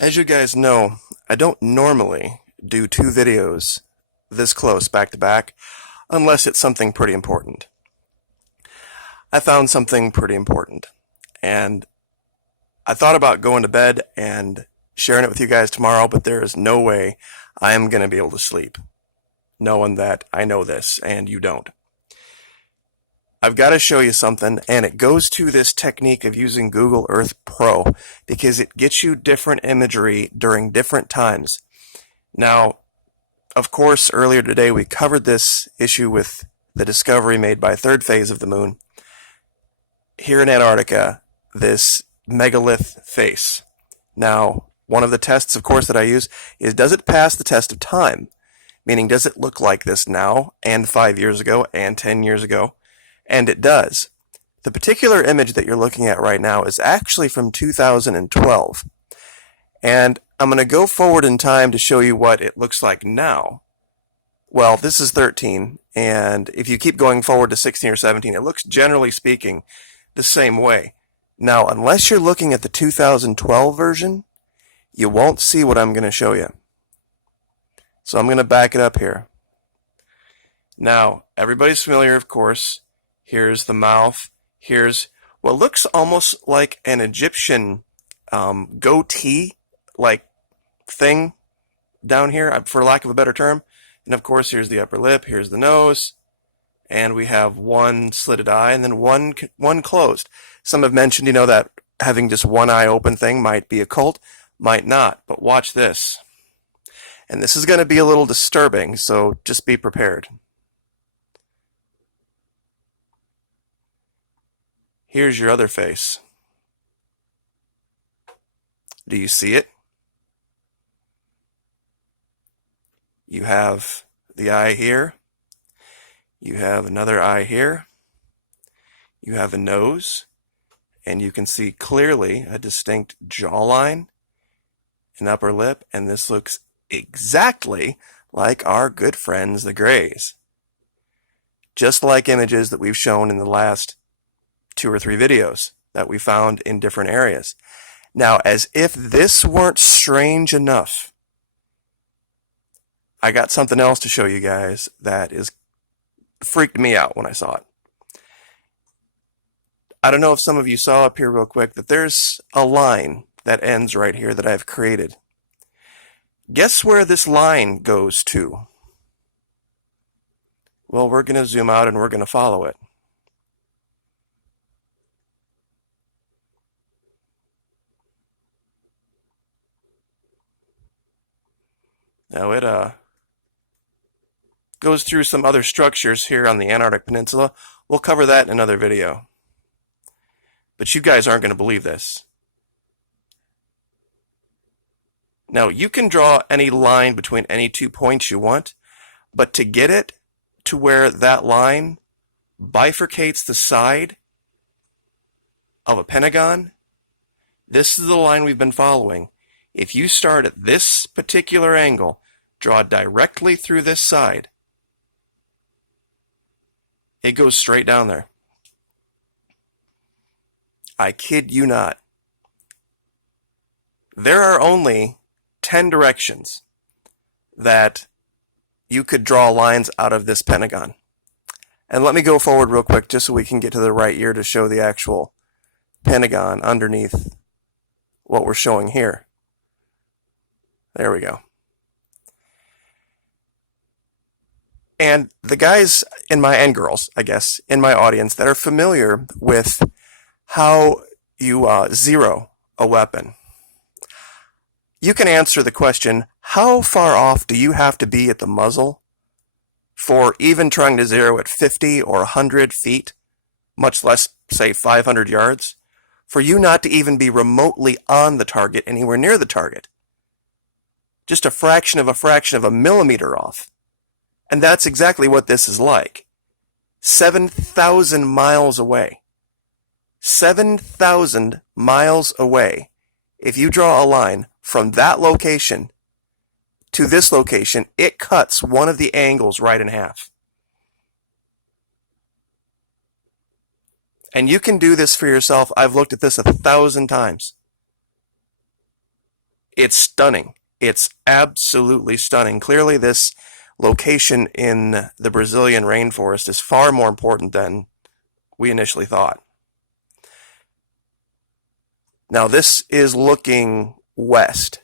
As you guys know, I don't normally do two videos this close back to back unless it's something pretty important. I found something pretty important, and I thought about going to bed and sharing it with you guys tomorrow, but there is no way I am going to be able to sleep knowing that I know this and you don't. I've got to show you something, and it goes to this technique of using Google Earth Pro because it gets you different imagery during different times. Now, of course, earlier today we covered this issue with the discovery made by third phase of the moon. Here in Antarctica, this megalith face. Now, one of the tests, of course, that I use is, does it pass the test of time? Meaning, does it look like this now, and 5 years ago, and 10 years ago? And it does. The particular image that you're looking at right now is actually from 2012. And I'm going to go forward in time to show you what it looks like now. Well, this is 13, and if you keep going forward to 16 or 17, it looks, generally speaking, the same way. Now, unless you're looking at the 2012 version, you won't see what I'm going to show you. So I'm going to back it up here. Now, everybody's familiar, of course. Here's the mouth. Here's what looks almost like an Egyptian goatee-like thing down here, for lack of a better term. And of course, here's the upper lip, here's the nose, and we have one slitted eye and then one closed. Some have mentioned, that having just one eye open thing might be occult, might not, but watch this. And this is going to be a little disturbing, so just be prepared. Here's your other face. Do you see it? You have the eye here. You have another eye here. You have a nose. And you can see clearly a distinct jawline, an upper lip, and this looks exactly like our good friends, the Greys. Just like images that we've shown in the last 2 or 3 videos that we found in different areas. Now, as if this weren't strange enough, I got something else to show you guys that freaked me out when I saw it. I don't know if some of you saw up here real quick that there's a line that ends right here that I've created. Guess where this line goes to? Well, we're going to zoom out and we're going to follow it. Now it goes through some other structures here on the Antarctic Peninsula. We'll cover that in another video. But you guys aren't going to believe this. Now, you can draw any line between any 2 points you want, but to get it to where that line bifurcates the side of a pentagon, this is the line we've been following. If you start at this particular angle, draw directly through this side, it goes straight down there. I kid you not. There are only 10 directions that you could draw lines out of this pentagon. And let me go forward real quick just so we can get to the right ear to show the actual pentagon underneath what we're showing here. There we go. And the guys and girls, I guess, in my audience that are familiar with how you zero a weapon, you can answer the question, how far off do you have to be at the muzzle for even trying to zero at 50 or 100 feet, much less, say, 500 yards, for you not to even be remotely on the target, anywhere near the target? Just a fraction of a millimeter off. And that's exactly what this is like. 7,000 miles away. 7,000 miles away. If you draw a line from that location to this location, it cuts one of the angles right in half. And you can do this for yourself. I've looked at this 1,000 times. It's stunning. It's absolutely stunning. Clearly, this location in the Brazilian rainforest is far more important than we initially thought. Now, this is looking west.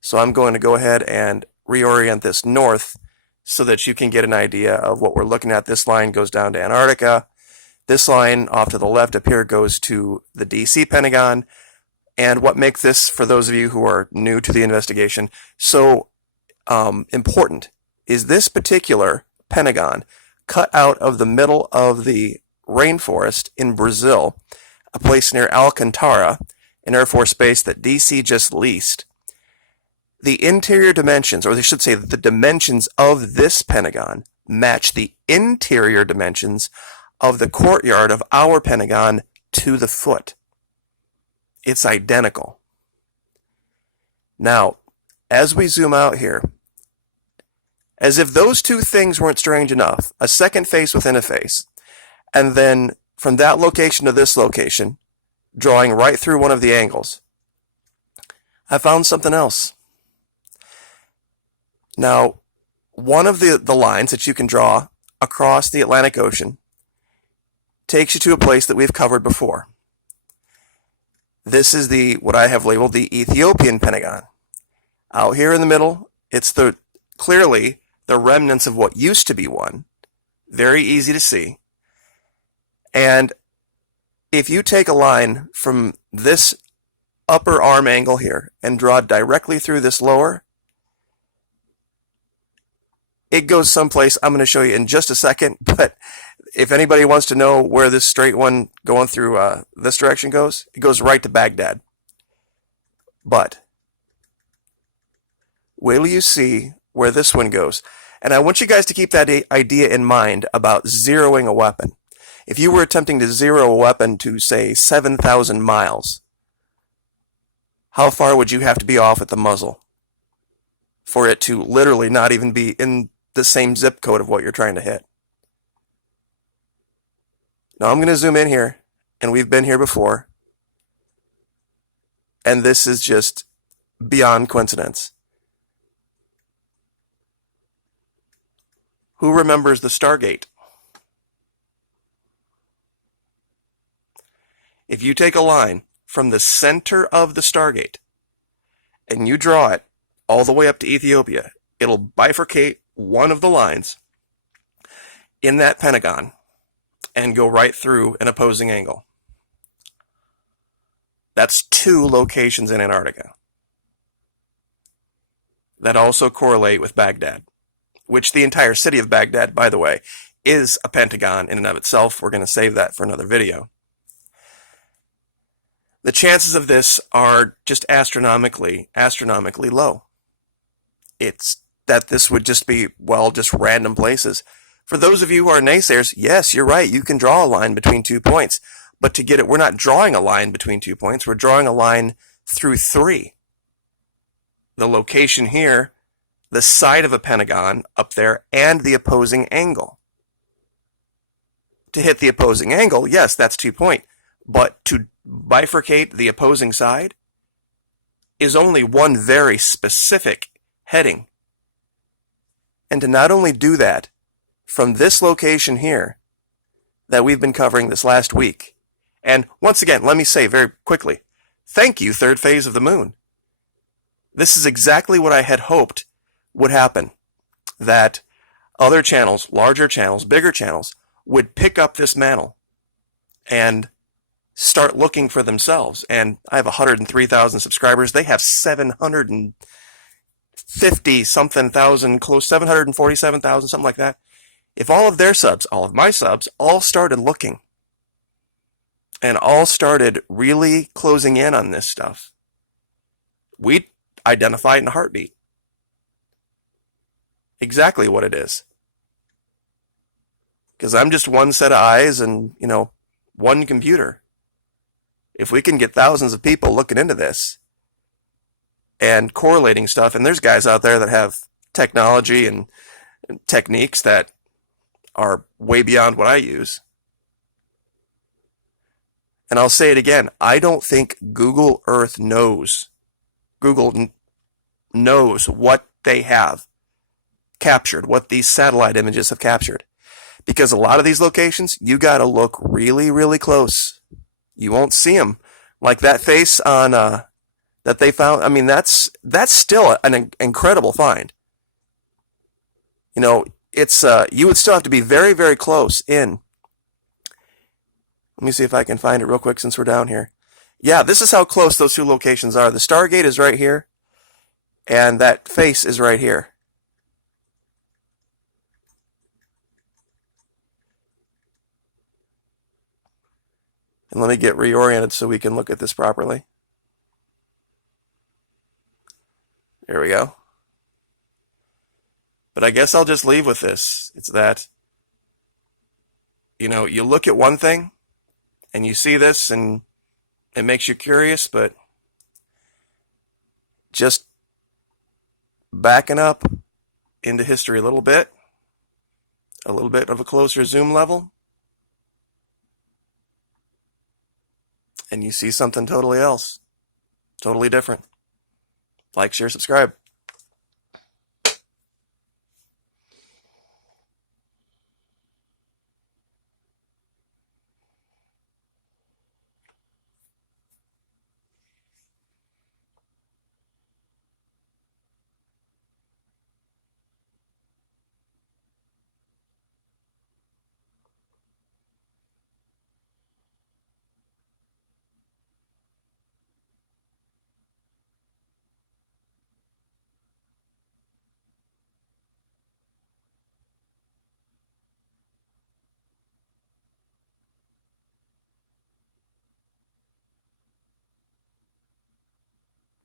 So I'm going to go ahead and reorient this north so that you can get an idea of what we're looking at. This line goes down to Antarctica. This line off to the left up here goes to the DC Pentagon. And what makes this, for those of you who are new to the investigation, so important is this particular Pentagon cut out of the middle of the rainforest in Brazil, a place near Alcantara, an Air Force base that DC just leased. The interior dimensions, or they should say the dimensions of this Pentagon, match the interior dimensions of the courtyard of our Pentagon to the foot. It's identical. Now, as we zoom out here, as if those two things weren't strange enough, a second face within a face, and then from that location to this location, drawing right through one of the angles, I found something else. Now, one of the lines that you can draw across the Atlantic Ocean takes you to a place that we've covered before. This is what I have labeled the Ethiopian Pentagon. Out here in the middle, it's clearly the remnants of what used to be one. Very easy to see. And if you take a line from this upper arm angle here and draw directly through this lower, it goes someplace I'm going to show you in just a second, but if anybody wants to know where this straight one going through this direction goes, it goes right to Baghdad. But wait till you see where this one goes. And I want you guys to keep that idea in mind about zeroing a weapon. If you were attempting to zero a weapon to, say, 7,000 miles, how far would you have to be off at the muzzle for it to literally not even be in the same zip code of what you're trying to hit? Now I'm going to zoom in here, and we've been here before, and this is just beyond coincidence. Who remembers the Stargate? If you take a line from the center of the Stargate and you draw it all the way up to Ethiopia, it'll bifurcate one of the lines in that Pentagon and go right through an opposing angle. That's 2 locations in Antarctica that also correlate with Baghdad, which the entire city of Baghdad, by the way, is a Pentagon in and of itself. We're going to save that for another video. The chances of this are just astronomically low. It's that this would just be, well, just random places. For those of you who are naysayers, yes, you're right. You can draw a line between 2 points. But to get it, we're not drawing a line between 2 points. We're drawing a line through 3. The location here, the side of a pentagon up there, and the opposing angle. To hit the opposing angle, yes, that's 2 points. But to bifurcate the opposing side is only one very specific heading. And to not only do that from this location here that we've been covering this last week, and once again, let me say very quickly, thank you, third phase of the moon. This is exactly what I had hoped would happen, that other channels, larger channels, bigger channels, would pick up this mantle and start looking for themselves. And I have 103,000 subscribers. They have 750-something thousand, close 747,000, something like that. If all of their subs, all of my subs, all started looking and all started really closing in on this stuff, we'd identify it in a heartbeat. Exactly what it is. Because I'm just one set of eyes and, one computer. If we can get thousands of people looking into this and correlating stuff, and there's guys out there that have technology and techniques that are way beyond what I use. And I'll say it again, I don't think Google Earth knows Google knows what they have captured, what these satellite images have captured. Because a lot of these locations, you got to look really, really close. You won't see them. Like that face on that they found. I mean, that's still an incredible find. You know, it's you would still have to be very, very close in. Let me see if I can find it real quick since we're down here. Yeah, this is how close those two locations are. The stargate is right here, and that face is right here. And let me get reoriented so we can look at this properly. There we go. But I guess I'll just leave with this. It's that, you know, you look at one thing and you see this and it makes you curious, but just backing up into history a little bit of a closer zoom level, and you see something totally else, totally different. Like, share, subscribe.